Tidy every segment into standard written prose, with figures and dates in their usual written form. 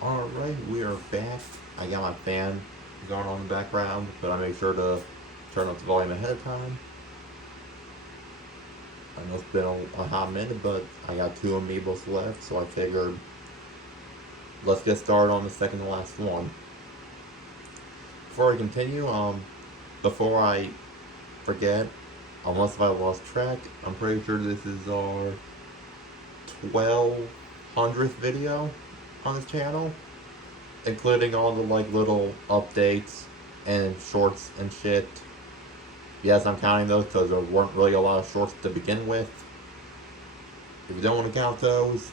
Alright, we are back. I got my fan going on in the background, but I make sure to turn up the volume ahead of time. I know it's been a hot minute, but I got 2 Amiibos left, so I figured let's get started on the second to last one. Before I continue, before I forget, unless if I lost track, I'm pretty sure this is our 1200th video on this channel, including all the little updates and shorts and shit. Yes, I'm counting those because there weren't really a lot of shorts to begin with. If you don't want to count those,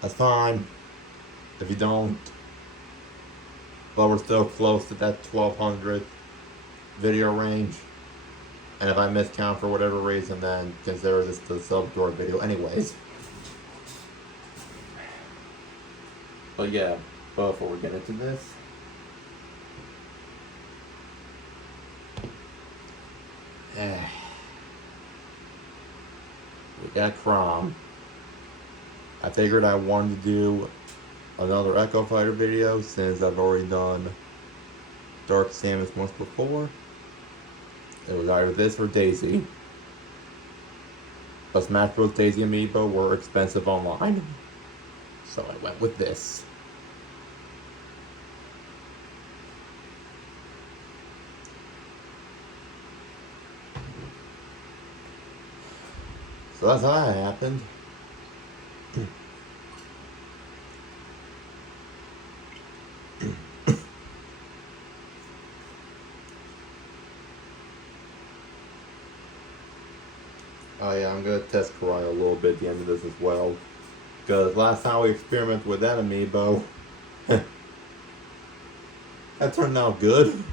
that's fine. If you don't, but we're still close to that 1200th video range. And if I miscount for whatever reason, then consider this the sub-door video anyways. But yeah, before we get into this, we got Crom. I figured I wanted to do another Echo Fighter video since I've already done Dark Samus once before. It was either this or Daisy. But Smash Bros. Daisy Amiibo were expensive online, so I went with this. So that's how that happened. Oh yeah, I'm gonna test Karai a little bit at the end of this as well. Because last time we experimented with that Amiibo, that turned out good.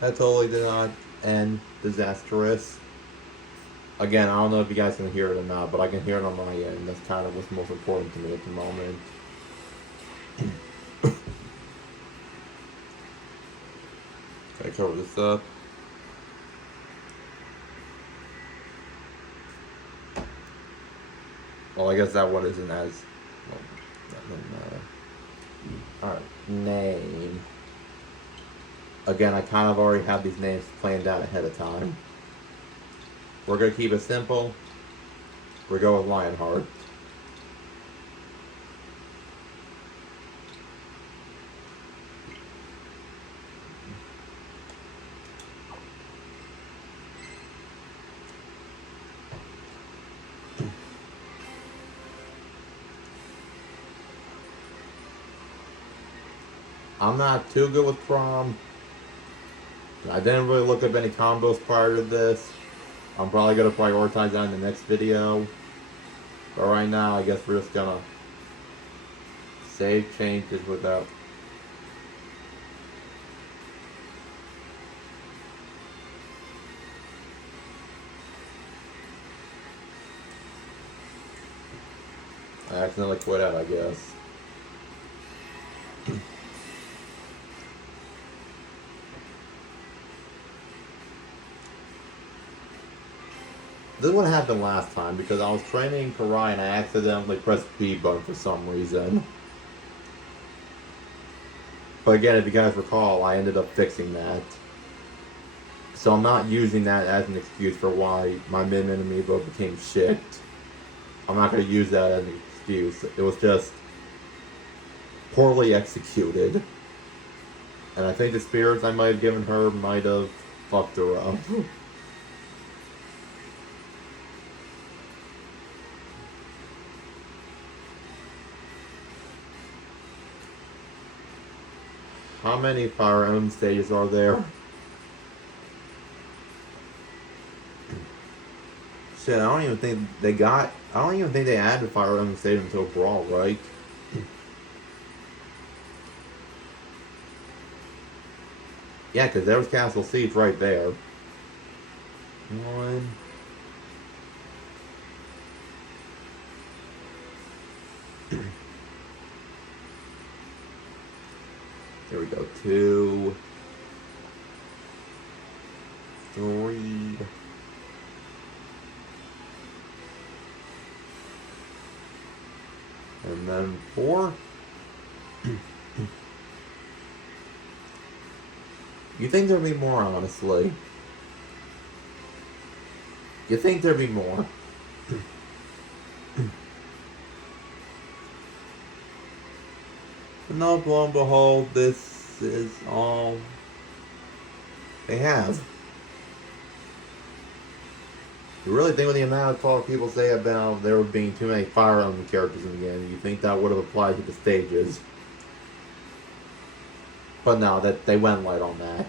That totally did not end disastrous. Again, I don't know if you guys can hear it or not, but I can hear it on my end. That's kind of what's most important to me at the moment. Okay, cover this up. Well, I guess that one isn't as... Well, that doesn't matter. Alright, name. Again, I kind of already have these names planned out ahead of time. We're going to keep it simple. We're going with Lionheart. I'm not too good with Crom. I didn't really look up any combos prior to this. I'm probably going to prioritize that in the next video. But right now, I guess we're just going to save changes without... I accidentally quit out, I guess. This is what happened last time, because I was training Karai and I accidentally pressed B button for some reason. But again, if you guys recall, I ended up fixing that. So I'm not using that as an excuse for why my Min-Min Amiibo became shit. I'm not going to use that as an excuse. It was just poorly executed. And I think the spirits I might have given her might have fucked her up. How many Fire Emblem stages are there? Shit, I don't even think they added Fire Emblem stage until Brawl, right? Yeah, because there was Castle Siege right there. One. Here we go. 2, 3. And then 4. You think there'd be more, honestly? You think there'd be more? No, lo and behold, this is all they have. You really think with the amount of talk people say about there being too many Fire Emblem characters in the game, you think that would have applied to the stages? But no, that they went light on that.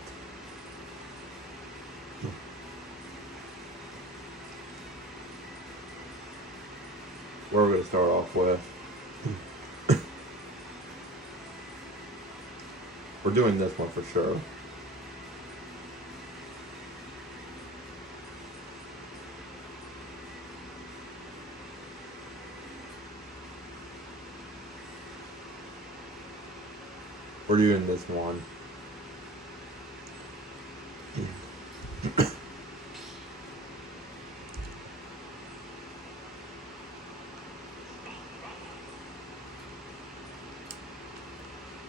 Where are we going to start off with? We're doing this one for sure. We're doing this one.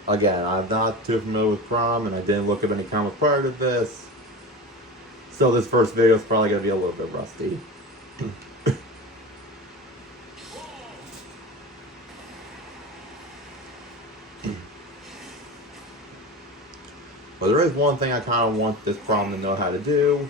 Again, I'm not too familiar with Prom, and I didn't look up any comments prior to this. So this first video is probably going to be a little bit rusty. But there is one thing I kind of want this Prom to know how to do.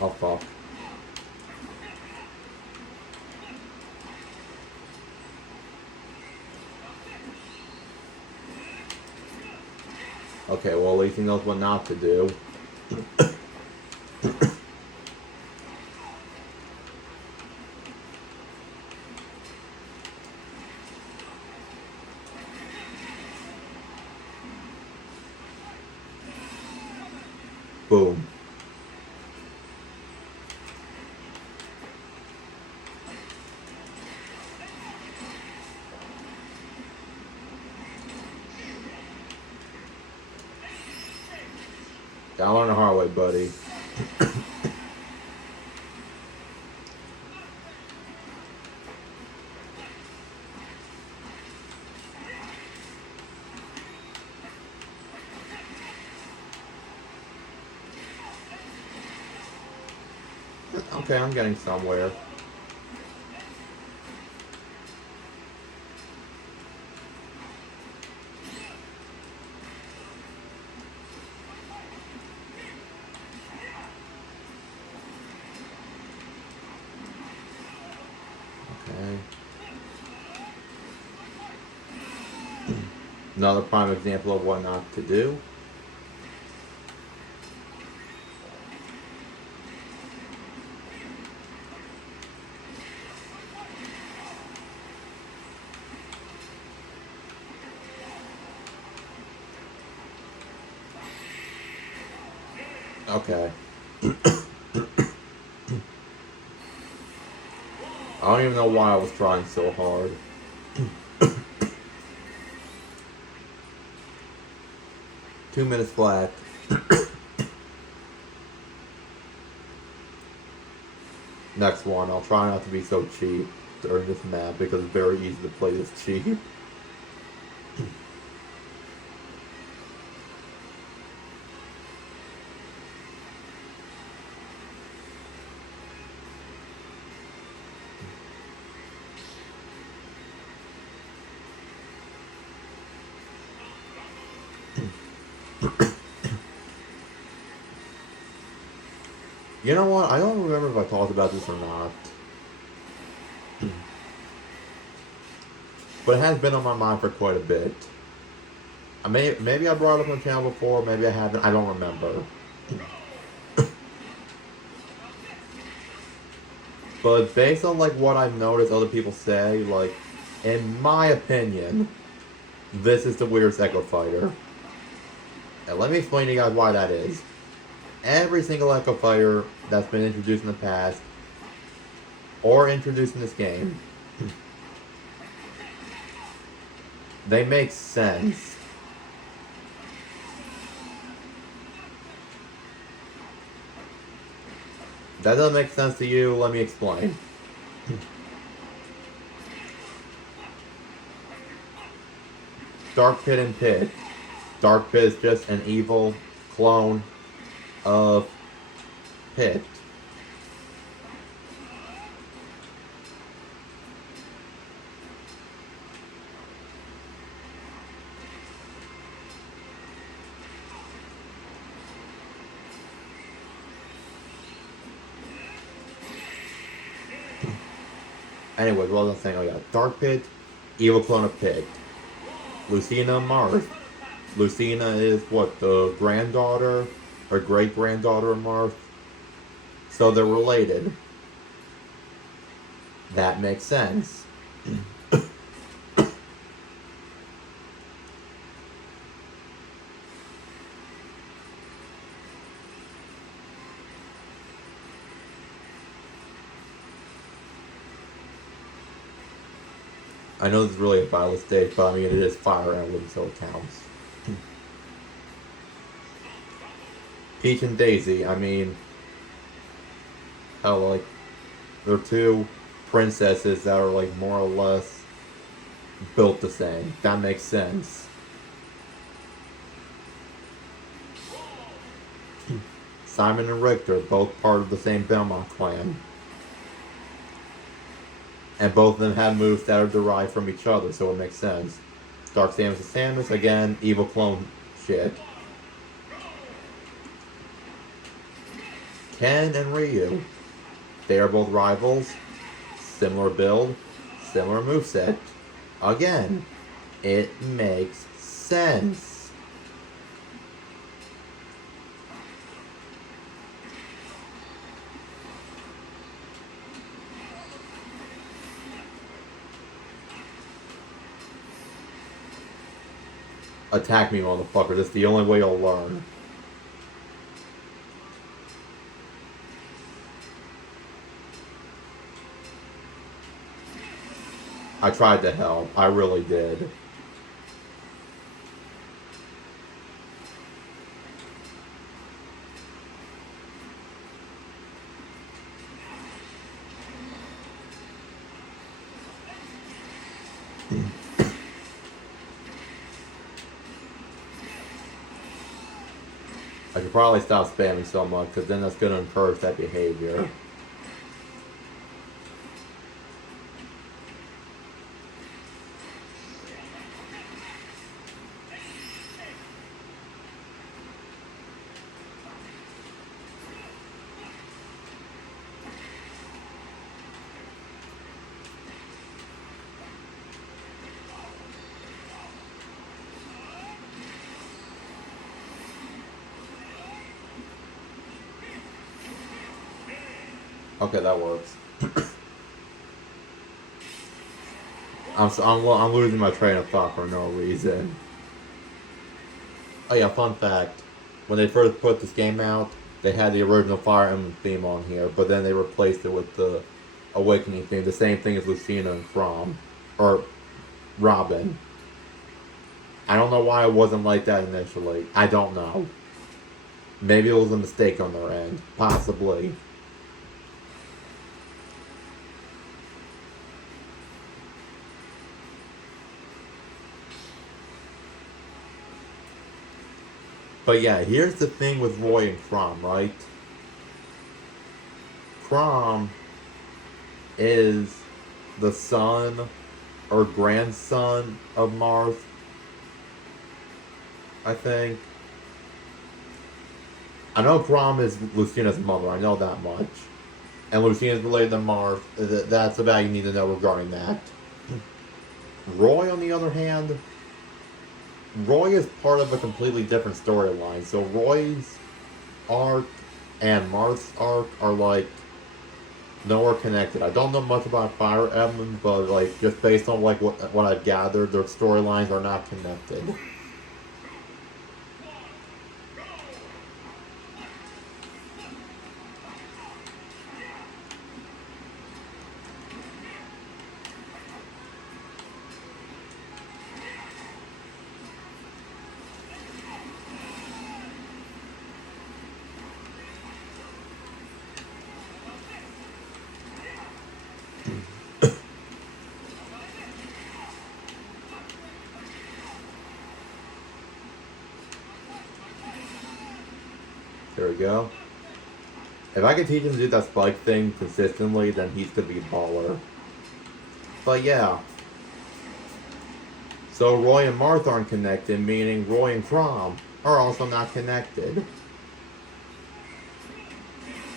Oh, fuck. Okay, well, at least he knows what not to do. Boom. Gotta learn the hard way, buddy. Okay, I'm getting somewhere. Okay. Another prime example of what not to do. Okay. I don't even know why I was trying so hard. Two minutes flat. Next one, I'll try not to be so cheap during this map because it's very easy to play this cheap. You know what? I don't remember if I talked about this or not. But it has been on my mind for quite a bit. Maybe I brought it up on the channel before, maybe I haven't. I don't remember. But based on like what I've noticed other people say, like In my opinion, this is the weirdest Echo Fighter. And let me explain to you guys why that is. Every single Echo Fighter that's been introduced in the past, or introduced in this game, they make sense. That doesn't make sense to you, let me explain. Dark Pit and Pit. Dark Pit is just an evil clone of Pit. Anyways, what was I saying? Oh yeah, Dark Pit, evil clone of Pit. Lucina Marth. Lucina is what, the granddaughter or great granddaughter of Marth? So they're related. That makes sense. I know this is really a violent state, but I mean it is Fire Emblem, so it counts. Peach and Daisy, I mean, hell, like, they're two princesses that are, like, more or less built the same. That makes sense. Simon and Richter, both part of the same Belmont clan. And both of them have moves that are derived from each other, so it makes sense. Dark Samus and Samus, again, evil clone shit. Ken and Ryu. They are both rivals. Similar build. Similar moveset. Again, it makes sense. Attack me, motherfucker. That's the only way you'll learn. I tried to help. I really did. I should probably stop spamming so much, because then that's going to encourage that behavior. Okay, that works. I'm losing my train of thought for no reason. Oh yeah, fun fact. When they first put this game out, they had the original Fire Emblem theme on here, but then they replaced it with the Awakening theme. The same thing as Lucina and Chrom. Or Robin. I don't know why it wasn't like that initially. I don't know. Maybe it was a mistake on their end. Possibly. But yeah, here's the thing with Roy and Chrom, right? Chrom is the son or grandson of Marth, I think. I know Chrom is Lucina's mother, I know that much. And Lucina's related to Marth. That's about all you need to know regarding that. Roy, on the other hand, Roy is part of a completely different storyline. So Roy's arc and Marth's arc are like nowhere connected. I don't know much about Fire Emblem, but like just based on like what I've gathered, their storylines are not connected. There we go. If I could teach him to do that spike thing consistently, then he's gonna be a baller. But yeah. So Roy and Marth aren't connected, meaning Roy and Chrom are also not connected.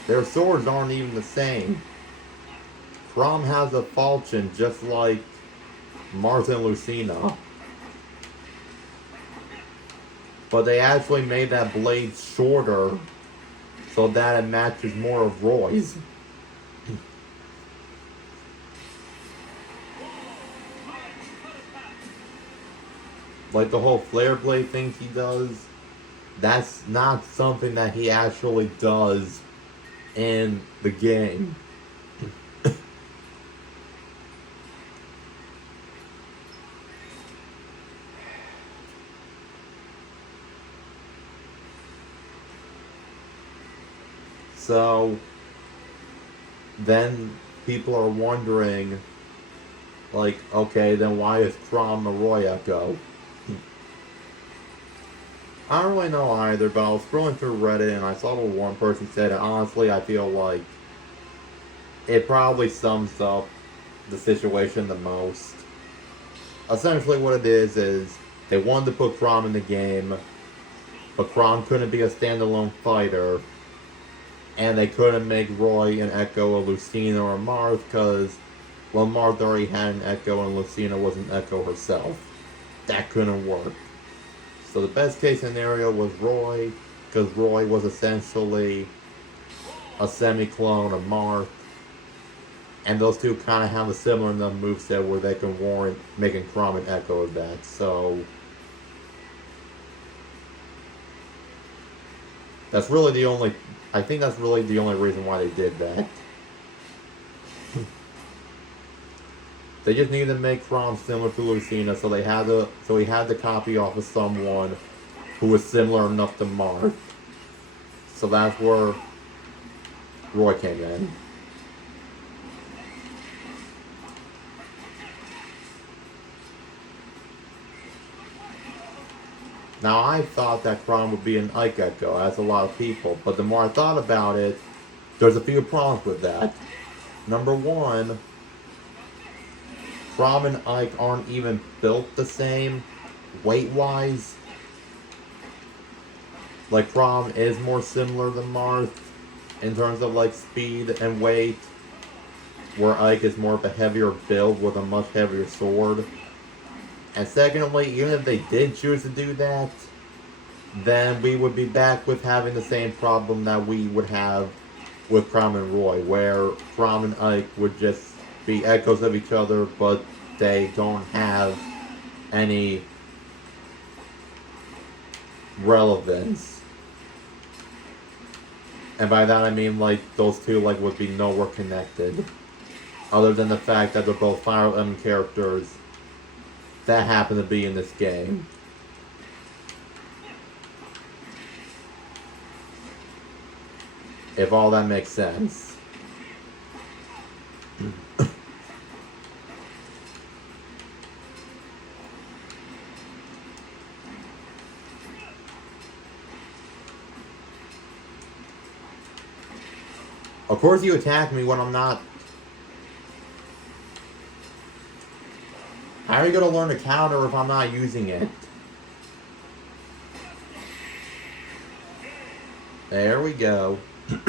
Their swords aren't even the same. Chrom has a falchion just like Marth and Lucina. But they actually made that blade shorter so that it matches more of Roy's. Like the whole flare blade thing he does, that's not something that he actually does in the game. So then people are wondering, like, okay, then why is Chrom a Roy Echo? I don't really know either, but I was scrolling through Reddit and I saw what one person said, and honestly, I feel like it probably sums up the situation the most. Essentially, what it is they wanted to put Chrom in the game, but Chrom couldn't be a standalone fighter, and they couldn't make Roy an Echo, a Lucina, or a Marth, because, well, Marth already had an Echo and Lucina was an Echo herself. That couldn't work. So the best case scenario was Roy, because Roy was essentially a semi-clone of Marth, and those two kind of have a similar enough moveset where they can warrant making Chrom an Echo of that, so that's really the only, I think that's really the only reason why they did that. They just needed to make Chrom similar to Lucina, so he had to copy off of someone who was similar enough to Marth. So that's where Roy came in. Now I thought that Chrom would be an Ike Echo, as a lot of people, but the more I thought about it, there's a few problems with that. Number one, Chrom and Ike aren't even built the same, weight-wise. Like, Chrom is more similar than Marth in terms of, like, speed and weight, where Ike is more of a heavier build with a much heavier sword. And secondly, even if they did choose to do that, then we would be back with having the same problem that we would have with Chrom and Roy, where Chrom and Ike would just be echoes of each other, but they don't have any relevance. And by that I mean, like, those two, like, would be nowhere connected, other than the fact that they're both Fire Emblem characters that happen to be in this game. If all that makes sense. Of course you attack me when I'm not. How are you going to learn to counter if I'm not using it? There we go. I'm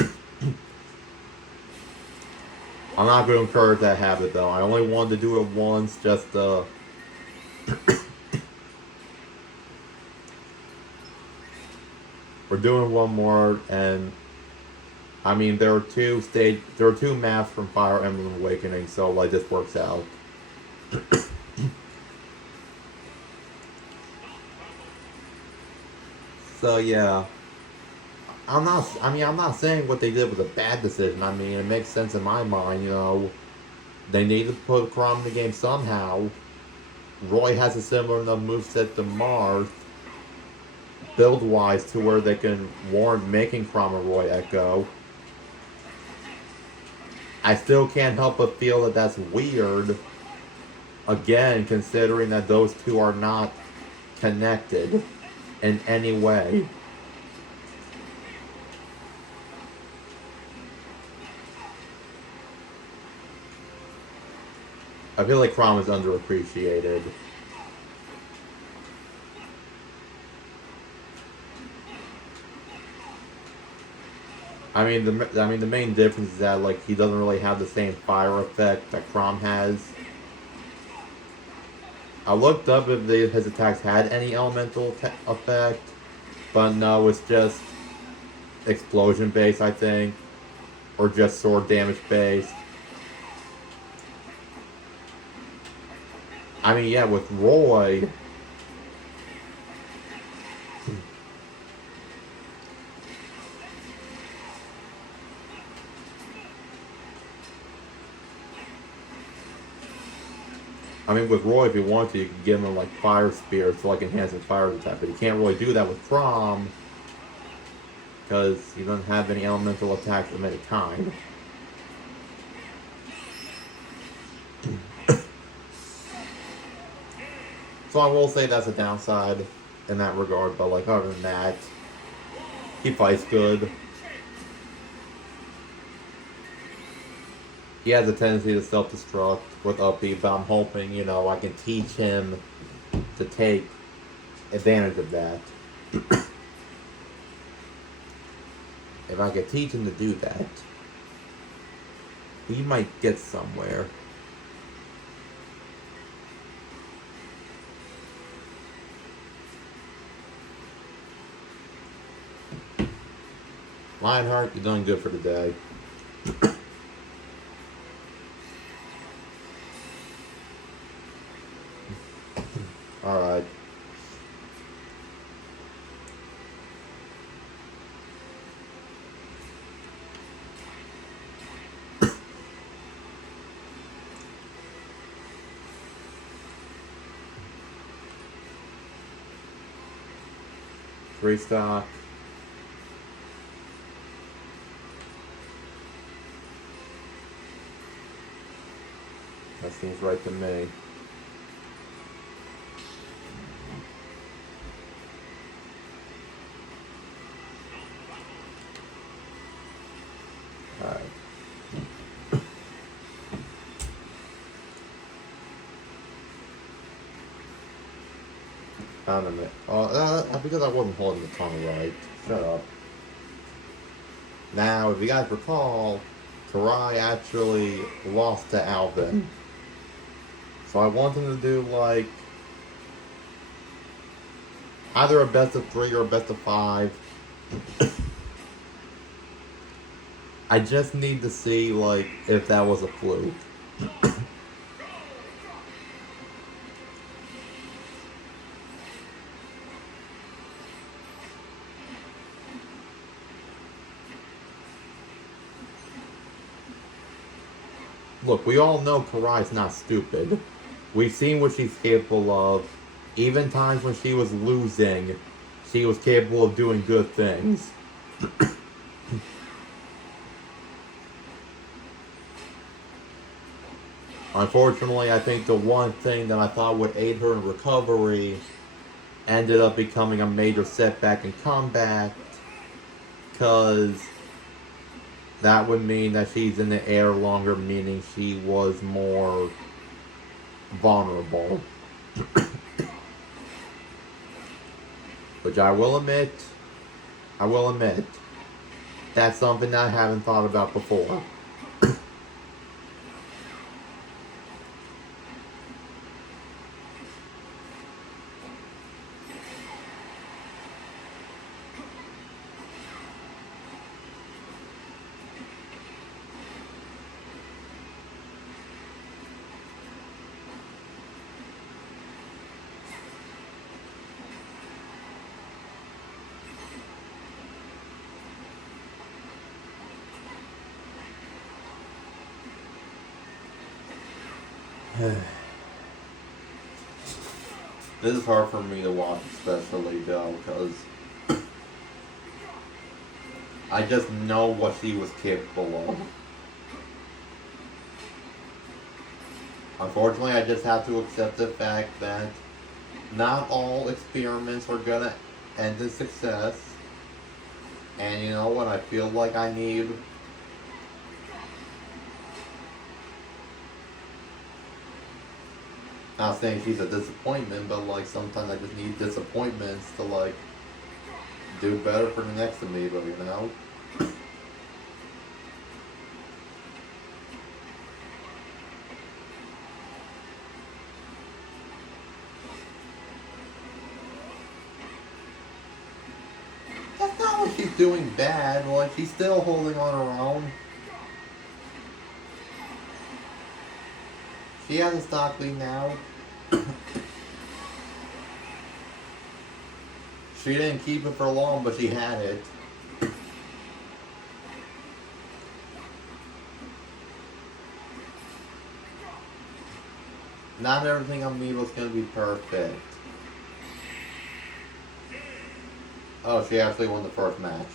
not going to encourage that habit, though. I only wanted to do it once, just we're doing one more, and I mean, there are two maps from Fire Emblem Awakening, so like this works out. So yeah, I'm not saying what they did was a bad decision. I mean, it makes sense in my mind. You know, they need to put Chrom in the game somehow. Roy has a similar enough moveset to Mars, build-wise, to where they can warrant making Chrom and Roy echo. I still can't help but feel that that's weird. Again, considering that those two are not connected in any way. I feel like Chrom is underappreciated. The main difference is that like he doesn't really have the same fire effect that Chrom has. I looked up if his attacks had any elemental effect, but no, it's just explosion based, I think, or just sword damage based. I mean, yeah, with Roy, if you want to, you can give him like Fire Spear to like enhance his fire attack, but you can't really do that with Chrom because he doesn't have any elemental attacks of any kind. So I will say that's a downside in that regard, but like other than that, he fights good. He has a tendency to self-destruct with Uppy, but I'm hoping, you know, I can teach him to take advantage of that. If I could teach him to do that, we might get somewhere. Lionheart, you're doing good for the day. Alright. Restock. That seems right to me. Alright. Found a minute. Oh, because I wasn't holding the tongue right. Shut up. Now, if you guys recall, Karai actually lost to Alvin. So I want him to do, like, either a best of 3 or a best of 5. I just need to see, like, if that was a fluke. Look, we all know Karai's not stupid. We've seen what she's capable of. Even times when she was losing, she was capable of doing good things. Unfortunately, I think the one thing that I thought would aid her in recovery ended up becoming a major setback in combat, because that would mean that she's in the air longer, meaning she was more vulnerable. Which I will admit, that's something that I haven't thought about before. This is hard for me to watch, especially though, because I just know what she was capable of. Unfortunately, I just have to accept the fact that not all experiments are gonna end in success. And you know what? I feel like I need... Not saying she's a disappointment, but like sometimes I just need disappointments to like do better for the next Amiibo, you know? That's not like she's doing bad, like she's still holding on her own. She has a stock lead now. She didn't keep it for long, but she had it. Not everything on Amiibo's gonna be perfect. Oh, she actually won the first match.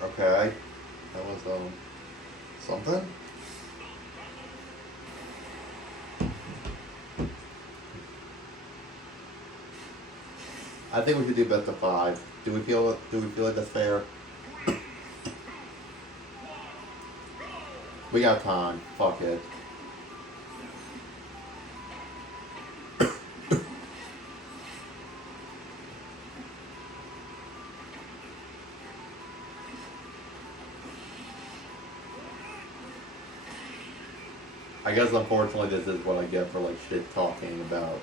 Okay, that was something. I think we should do best of 5. Do we feel like that's fair? We got time. Fuck it. I guess unfortunately this is what I get for like shit talking about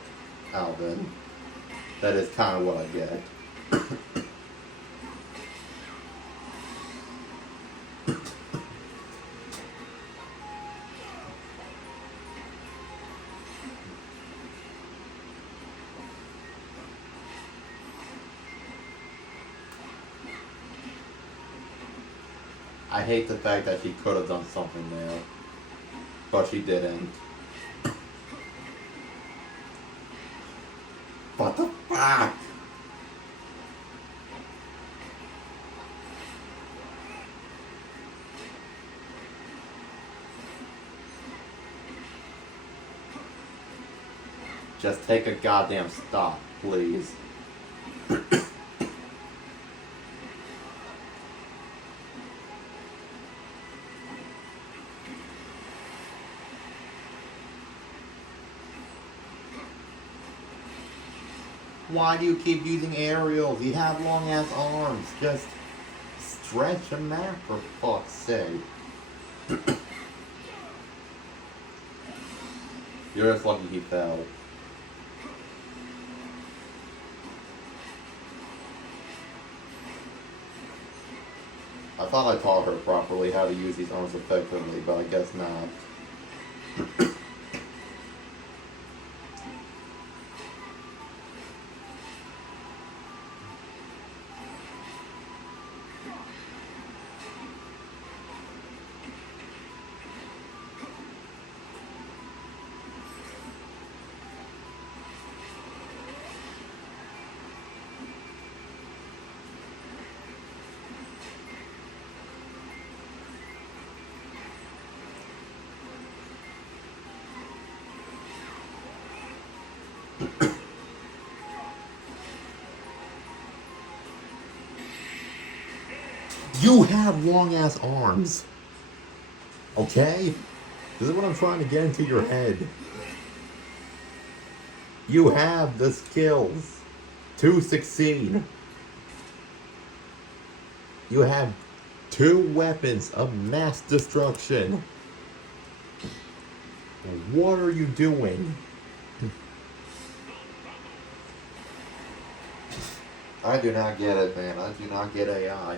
Alvin. That is kind of what I get. I hate the fact that she could have done something there, but she didn't. What the fuck? Just take a goddamn stop, please. Why do you keep using aerials? You have long ass arms. Just stretch them out for fuck's sake. You're just lucky he fell. I thought I taught her properly how to use these arms effectively, but I guess not. You have long ass arms. Okay? This is what I'm trying to get into your head. You have the skills to succeed. You have 2 weapons of mass destruction. What are you doing? I do not get it, man. I do not get AI.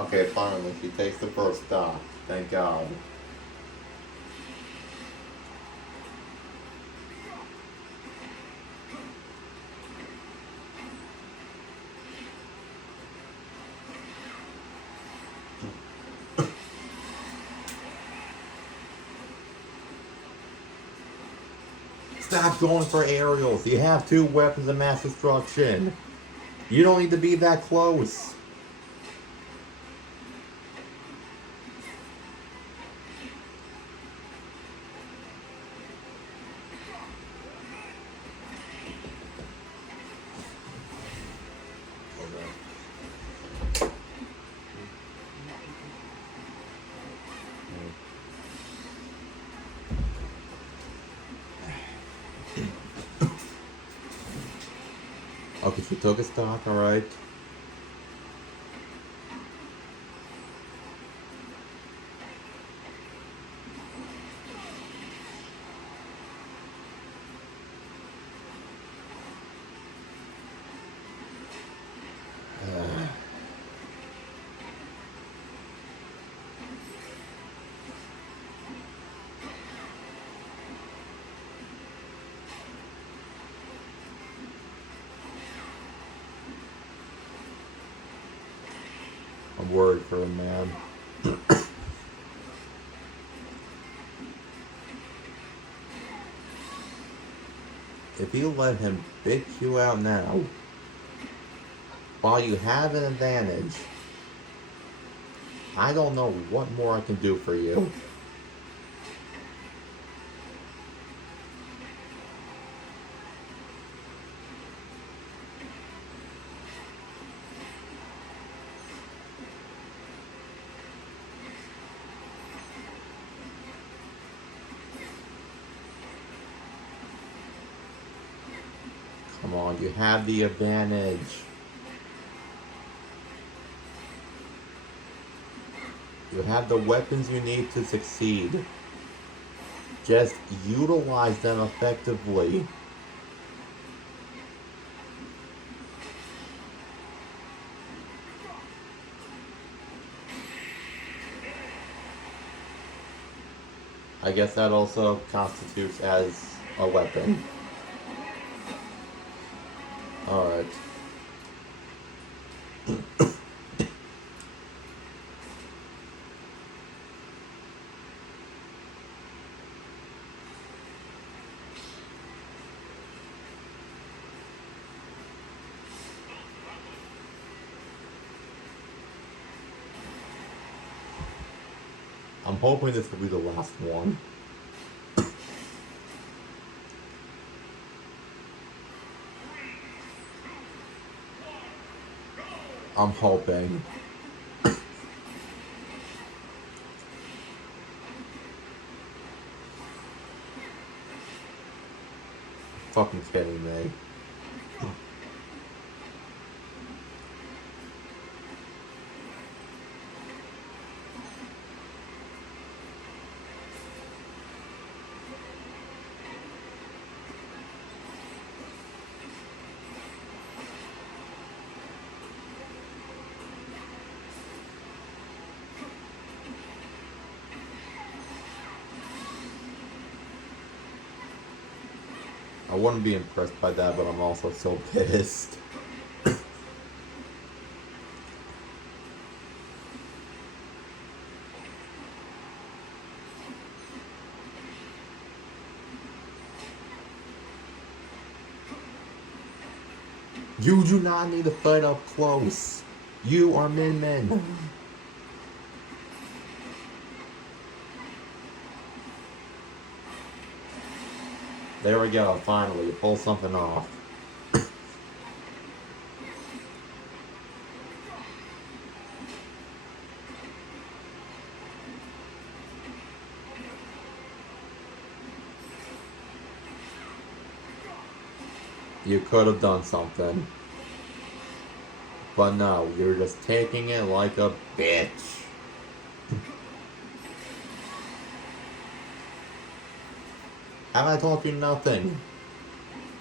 Okay, finally, she takes the first stop. Thank God. Stop going for aerials. You have 2 weapons of mass destruction. You don't need to be that close. Okay, she took a stock, alright. I'm worried for him, man. If you let him bitch you out now, while you have an advantage, I don't know what more I can do for you. Come on, you have the advantage. You have the weapons you need to succeed. Just utilize them effectively. I guess that also constitutes as a weapon. Alright. I'm hoping this will be the last one. I'm hoping. Fucking kidding me. I wouldn't be impressed by that, but I'm also so pissed. You do not need to fight up close. You are Min. There we go, finally, you pull something off. You could have done something. But no, you're just taking it like a bitch. Have I taught you nothing?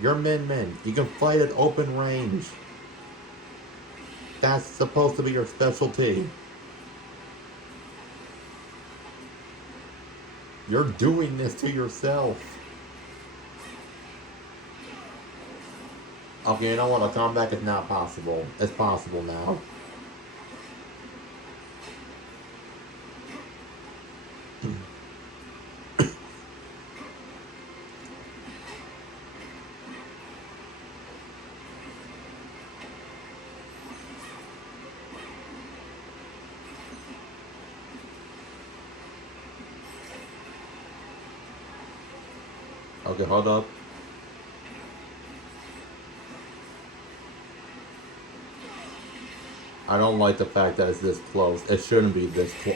You're Min. You can fight at open range. That's supposed to be your specialty. You're doing this to yourself. Okay, you know what? A comeback is not possible. It's possible now. Okay, hold up. I don't like the fact that it's this close. It shouldn't be this close.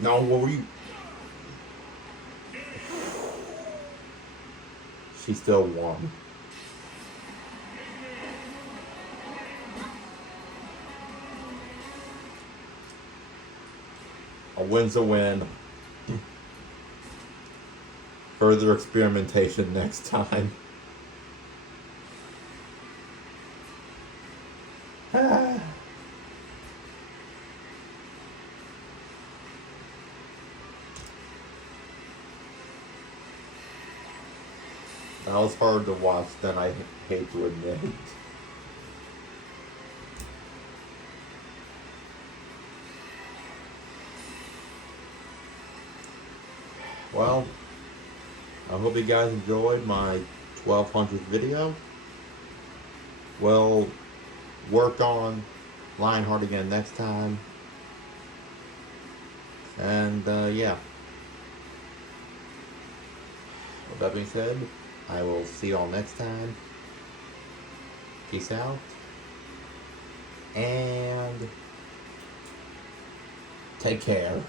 No, what were you? She still won. A win's a win. Further experimentation next time. That was hard to watch, then I hate to admit. Well, I hope you guys enjoyed my 1200th video. We'll work on Lionheart again next time. And yeah. With that being said, I will see you all next time. Peace out. And take care.